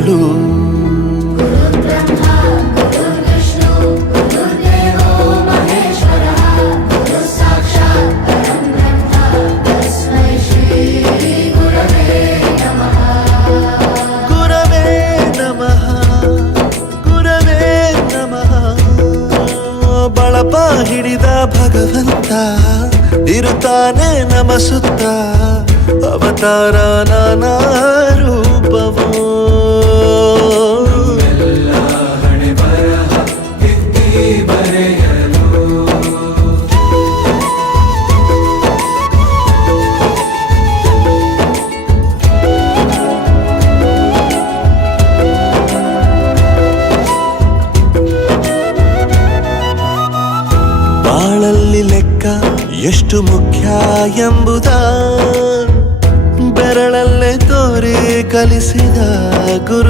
ಗುರುಗಳು. ಬಳಪ ಹಿಡಿದ ಭಗವಂತ ಇರುತ್ತಾನೆ ನಮ ಸುತ್ತ, ಅವತಾರ ನಾನಾ ರೂಪವೋ. ಹಣೆ ಬರಹ ತಿದ್ದಿ ಬರೆಯಲು ಬಾಳಲ್ಲಿ ಲೆಕ್ಕ ಎಷ್ಟು ಮುಖ್ಯ ಎಂಬುದ ಬೆರಳಲ್ಲೇ ತೋರಿ ಕಲಿಸಿದ ಗುರು.